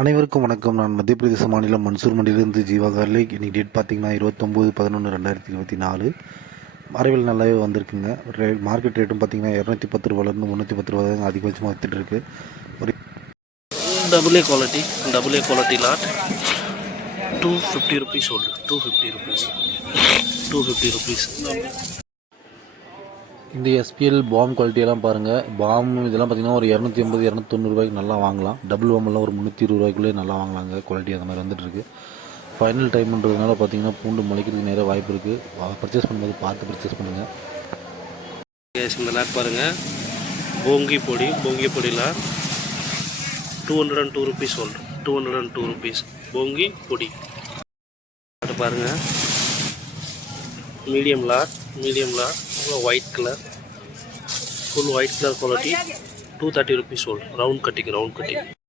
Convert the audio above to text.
அனைவருக்கும் வணக்கம். நான் மத்திய பிரதேச மாநிலம் மன்சூர் மண்டியிலிருந்து ஜீவா கார்லிக். இன்றைக்கி டேட் பார்த்திங்கன்னா 29/11/2024. வரவில் நல்லாவே வந்திருக்குங்க. மார்க்கெட் ரேட்டும் பார்த்திங்கன்னா 210 ரூபாயிலேருந்து 310 ரூபா தான் அதிகபட்சமாக விற்றுட்டு இருக்கு. ஒரு double A quality lot, 250 rupees sold. 250 rupees. இந்த எஸ்பிஎல் பாம் குவாலிட்டியெல்லாம் பாருங்கள். பாம் இதெல்லாம் பார்த்திங்கன்னா ஒரு 280 290 ரூபாய்க்கு நல்லா வாங்கலாம். டபுள் பாமெல்லாம் ஒரு 320 ரூபாய்க்குள்ளே நல்லா வாங்கலாங்க. குவாலிட்டி அந்த மாதிரி வந்துட்டுருக்கு. ஃபைனல் டைம்ன்றதுனால பார்த்திங்கன்னா பூண்டு முளைக்கிறதுக்கு நிறைய வாய்ப்பு இருக்குது. பர்ச்சேஸ் பண்ணும்போது பார்த்து பர்ச்சேஸ் பண்ணுங்கள். இந்த லாட் பாருங்கள், போங்கி பொடிலாம் 202 rupees sold. 202 rupees போங்கி பொடி. அது பாருங்கள், medium lot white colour, full white colour quality, 230 rupees sold. Round cutting